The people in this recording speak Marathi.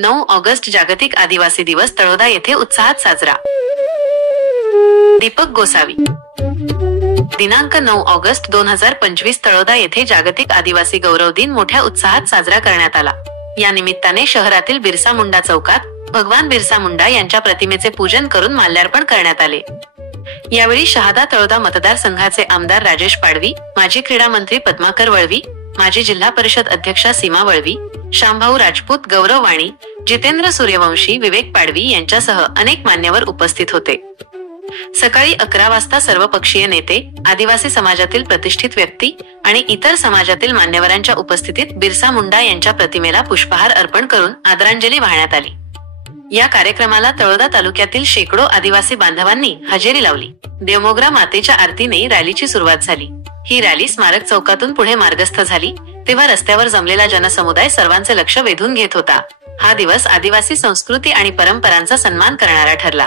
9 ऑगस्ट जागतिक आदिवासी दिवस तळोदा येथे उत्साहात साजरा. दीपक गोसावी. दिनांक 9 ऑगस्ट 2025 तळोदा येथे जागतिक आदिवासी गौरव दिन मोठ्या उत्साहात साजरा करण्यात आला. या निमित्ताने शहरातील बिरसा मुंडा चौकात भगवान बिरसा मुंडा यांच्या प्रतिमेचे पूजन करून माल्यार्पण करण्यात आले. यावेळी शहादा तळोदा मतदारसंघाचे आमदार राजेश पाडवी, माजी क्रीडा मंत्री पद्माकर वळवी, माजी जिल्हा परिषद अध्यक्षा सीमा वळवी, शामभाऊ राजपूत, गौरव वाणी, जितेंद्र सूर्यवंशी, विवेक पाडवी यांच्यासह अनेक मान्यवर उपस्थित होते. सकाळी 11 वाजता सर्वपक्षीय नेते, आदिवासी समाजातील प्रतिष्ठित व्यक्ती आणि इतर समाजातील मान्यवरांच्या उपस्थितीत बिरसा मुंडा यांच्या प्रतिमेला पुष्पहार अर्पण करून आदरांजली वाहण्यात आली. या कार्यक्रमाला तळोदा तालुक्यातील शेकडो आदिवासी बांधवांनी हजेरी लावली. देवमोगरा मातेच्या आरतीने रॅलीची सुरुवात झाली. ही रॅली स्मारक चौकातून पुढे मार्गस्थ झाली तेव्हा रस्त्यावर जमलेला जनसमुदाय सर्वांचे लक्ष वेधून घेत होता. हा दिवस आदिवासी संस्कृती आणि परंपरांचा सन्मान करणारा ठरला.